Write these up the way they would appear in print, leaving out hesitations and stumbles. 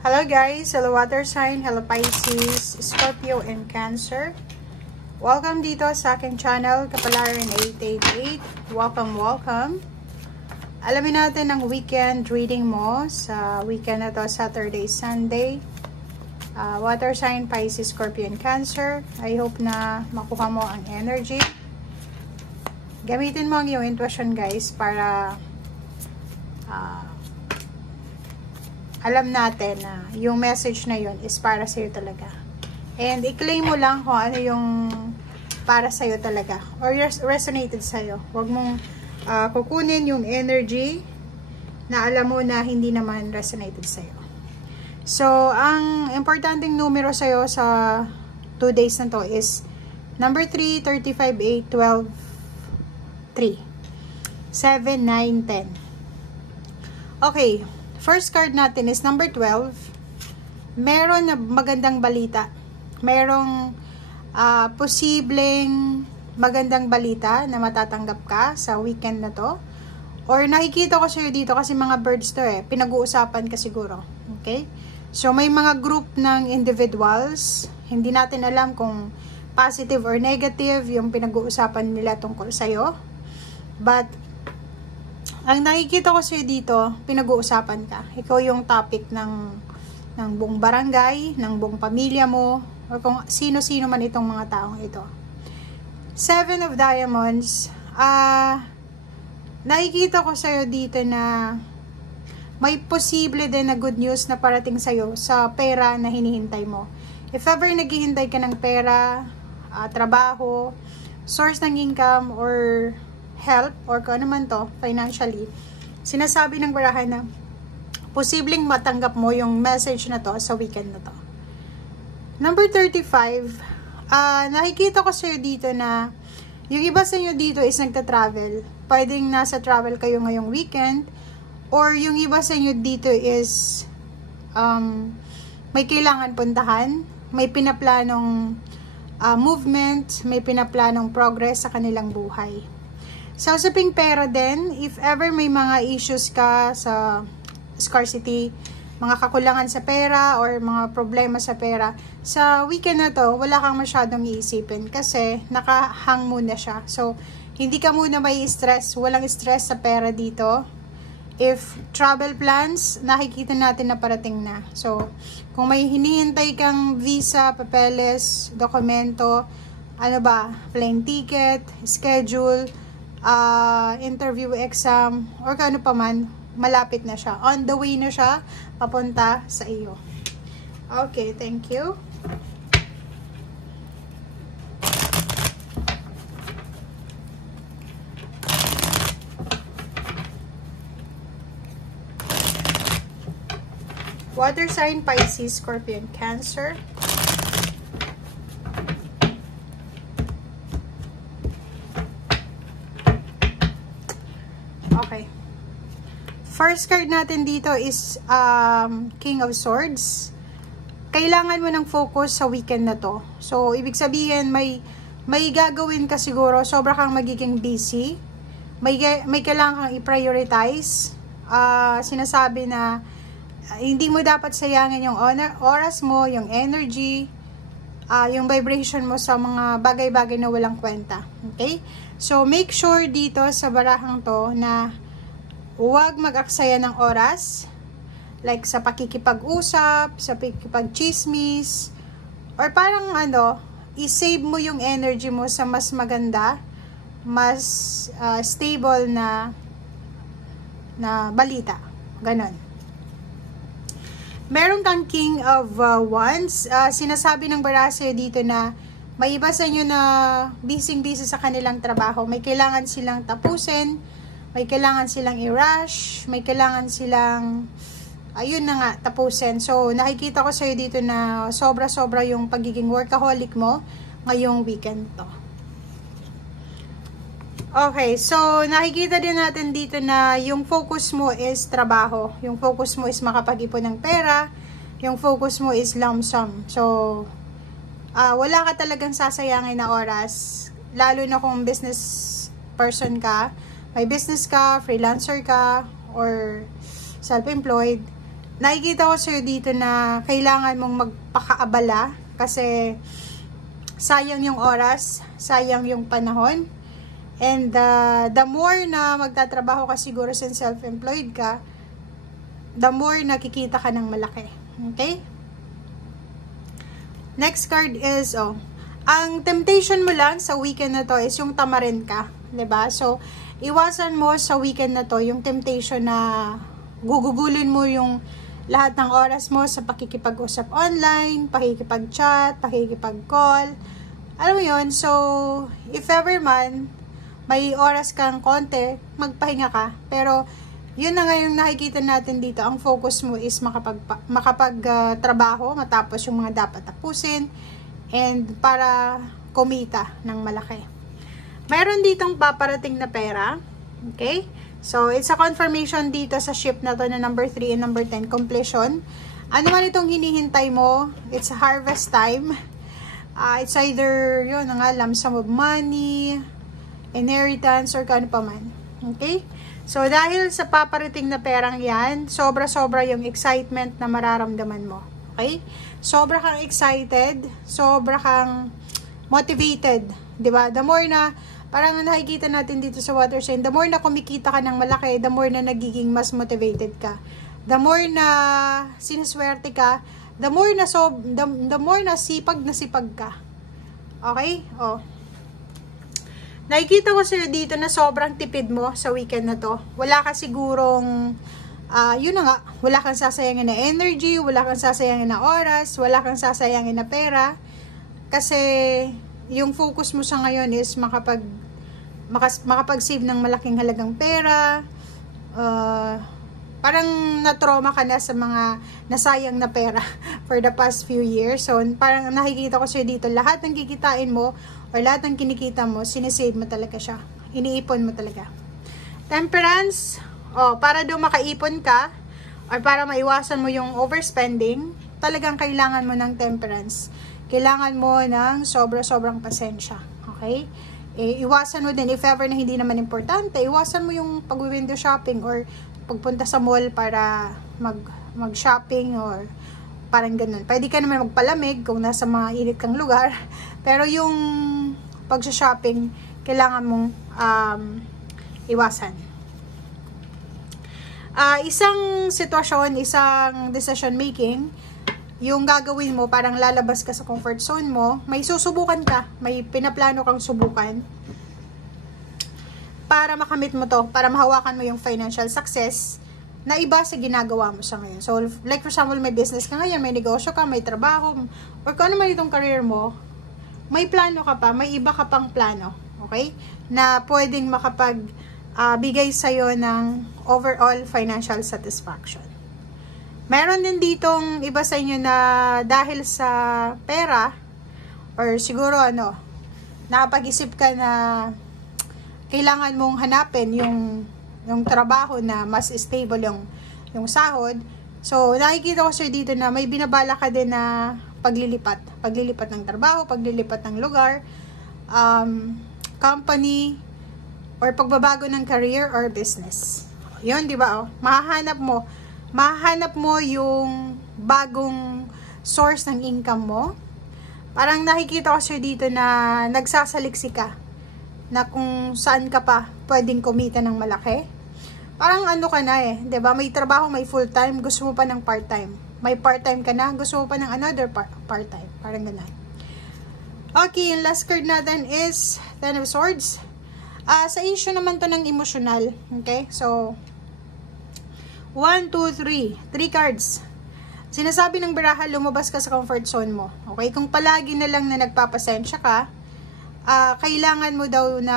Hello guys, hello water sign, hello Pisces, Scorpio, and Cancer. Welcome dito sa aking channel, Kapalaran 888. Welcome. Alamin natin ang weekend reading mo sa weekend na to, Saturday, Sunday. Water sign, Pisces, Scorpio, and Cancer. I hope na makuha mo ang energy. Gamitin mo ang iyong intuition guys para alam natin na yung message na yun is para sa'yo talaga. And i-claim mo lang kung ano yung para sa'yo talaga or resonated sa'yo. Huwag mong kukunin yung energy na alam mo na hindi naman resonated sa'yo. So, ang importanteng numero sa'yo sa 2 days na to is number 3, 35, 8, 12, 3, 7, 9, 10. Okay. First card natin is number 12. Meron na magandang balita. Merong posibleng magandang balita na matatanggap ka sa weekend na to. Or nakikita ko sa'yo dito kasi mga birds to eh. Pinag-uusapan ka siguro. Okay? So may mga group ng individuals. Hindi natin alam kung positive or negative yung pinag-uusapan nila tungkol sa'yo. But ang nakikita ko sa'yo dito, pinag-uusapan ka. Ikaw yung topic ng buong barangay, ng buong pamilya mo, o kung sino-sino man itong mga taong ito. 7 of Diamonds, nakikita ko sa'yo dito na may posible din na good news na parating sa'yo sa pera na hinihintay mo. If ever naghihintay ka ng pera, trabaho, source ng income, or help, or kung ano man to, financially, sinasabi ng barahan na posibleng matanggap mo yung message na to sa weekend na to. Number 35, nakikita ko sa'yo dito na yung iba sa inyo dito is nagta-travel. Pwedeng nasa travel kayo ngayong weekend, or yung iba sa inyo dito is may kailangan puntahan, may pinaplanong movement, may pinaplanong progress sa kanilang buhay. Sa usaping pera din, if ever may mga issues ka sa scarcity, mga kakulangan sa pera or mga problema sa pera, sa weekend na to, wala kang masyadong iisipin kasi nakahang muna siya. So, hindi ka muna may stress, walang stress sa pera dito. If travel plans, nakikita natin na parating na. So, kung may hinihintay kang visa, papeles, dokumento, plane ticket, schedule, interview, exam, or kano pa man, malapit na siya. On the way na siya, papunta sa iyo. Okay, thank you. Water sign, Pisces, Scorpio, and Cancer. Okay. First card natin dito is King of Swords. Kailangan mo ng focus sa weekend na to. So, ibig sabihin, may gagawin ka siguro. Sobra kang magiging busy. May kailangan kang i-prioritize. Sinasabi na hindi mo dapat sayangin yung oras mo, yung energy, yung vibration mo sa mga bagay-bagay na walang kwenta. Okay? So, make sure dito sa barahang to na huwag mag-aksaya ng oras, like sa pakikipag-usap, sa pakikipag-chismis, or parang i-save mo yung energy mo sa mas maganda, mas stable na balita. Ganon. Meron kang King of Wands. Sinasabi ng barasa dito na may iba sa inyo na busy-busy sa kanilang trabaho. May kailangan silang tapusin, may kailangan silang i-rush, may kailangan silang, ayun na nga, tapusin. So, nakikita ko sa'yo dito na sobra-sobra yung pagiging workaholic mo ngayong weekend to. Okay, so nakikita din natin dito na yung focus mo is trabaho. Yung focus mo is makapag-ipon ng pera. Yung focus mo is lump sum. So, wala ka talagang sasayangin na oras. Lalo na kung business person ka, may business ka, freelancer ka, or self-employed. nakikita ko sa'yo dito na kailangan mong magpakaabala kasi sayang yung oras, sayang yung panahon. And the more na magtatrabaho ka siguro sa self-employed ka, the more nakikita ka ng malaki. Okay? Next card is, ang temptation mo lang sa weekend na to is yung tamarin ka. 'Di ba? So, iwasan mo sa weekend na to yung temptation na gugugulin mo yung lahat ng oras mo sa pakikipag-usap online, pakikipag-chat, pakikipag-call. Alam mo yun? So, if ever man, may oras kang konti, magpahinga ka. Pero, yun na nga yung nakikita natin dito. Ang focus mo is makapag-trabaho, matapos yung mga dapat tapusin, and para kumita ng malaki. Mayroon ditong paparating na pera. Okay? So, it's a confirmation dito sa ship na to na number 3 and number 10, completion. Ano man itong hinihintay mo, it's harvest time. It's either, yun nga, lump sum of money, inheritance, or kano pa man. Okay? So, dahil sa paparating na perang yan, sobra-sobra yung excitement na mararamdaman mo. Okay? Sobra kang excited, sobra kang motivated. Diba? The more na, parang nakikita natin dito sa water sign, the more na kumikita ka ng malaki, the more na nagiging mas motivated ka. The more na sinuswerte ka, the more na sipag ka. Okay? Nakikita ko sa'yo dito na sobrang tipid mo sa weekend na to. Wala ka sigurong, yun na nga, wala kang sasayangin na energy, wala kang sasayangin na oras, wala kang sasayangin na pera. Kasi, yung focus mo sa ngayon is makapag-save ng malaking halagang pera. Parang na-trauma ka na sa mga nasayang na pera for the past few years. So, parang nakikita ko sa'yo dito, lahat ng kikitain mo or lahat ng kinikita mo, sinisave mo talaga siya. Iniipon mo talaga. Temperance, para daw makaipon ka or para maiwasan mo yung overspending, talagang kailangan mo ng temperance. Kailangan mo ng sobra-sobrang pasensya. Okay? Iwasan mo din, if ever na hindi naman importante, iwasan mo yung pag-window shopping or pagpunta sa mall para mag-shopping or parang ganun. Pwede ka naman magpalamig kung nasa mga init kang lugar. Pero yung pag-shopping, kailangan mong iwasan. Isang sitwasyon, isang decision making, yung gagawin mo, parang lalabas ka sa comfort zone mo, may susubukan ka, may pinaplano kang subukan para makamit mo to, para mahawakan mo yung financial success na iba sa ginagawa mo sa ngayon. So, like for example, may business ka ngayon, may negosyo ka, may trabaho, or kung ano man itong career mo, may plano ka pa, may iba ka pang plano, okay? Na pwedeng bigay sa'yo ng overall financial satisfaction. Meron din ditong iba sa inyo na dahil sa pera or siguro napag-isip ka na kailangan mong hanapin yung trabaho na mas stable yung sahod. So, nakikita ko sir dito na may binabala ka din na paglilipat ng trabaho, paglilipat ng lugar, company, or pagbabago ng career or business. Yun, di ba? Mahahanap mo yung bagong source ng income mo. Parang nakikita ko sir dito na nagsasaliksi ka na kung saan ka pa pwedeng kumita ng malaki. Parang ka na diba? May trabaho, may full-time, gusto mo pa ng part-time. May part-time ka na, gusto mo pa ng another part-time. Parang ganun. Okay, yung last card natin is Ten of Swords. Sa issue naman to ng emotional. Okay, so 1, 2, 3. 3 cards. Sinasabi ng baraha, lumabas ka sa comfort zone mo. Okay? Kung palagi na lang na nagpapasensya ka, kailangan mo daw na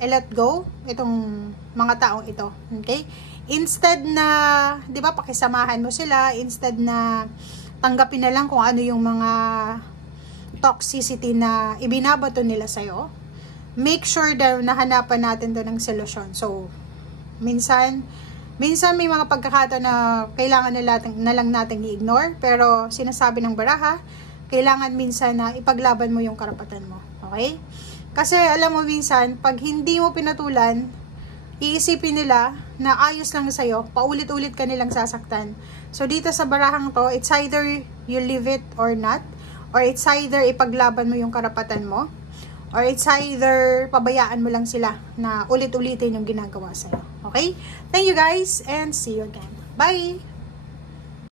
let go itong mga taong ito. Okay? Instead na, di ba, pakisamahan mo sila, instead na tanggapin na lang kung ano yung mga toxicity na ibinabato nila sa'yo, make sure daw na hanapan natin doon ng solusyon. So, minsan may mga pagkakataon na kailangan na lang natin i-ignore, pero sinasabi ng baraha, kailangan minsan na ipaglaban mo yung karapatan mo. Okay? Kasi alam mo minsan, pag hindi mo pinatulan, iisipin nila na ayos lang sa'yo, paulit-ulit ka nilang sasaktan. So, dito sa barahang to, it's either you leave it or not. Or it's either ipaglaban mo yung karapatan mo. Or it's either pabayaan mo lang sila na ulit-ulitin yung ginagawa sa'yo. Okay? Thank you guys and see you again. Bye!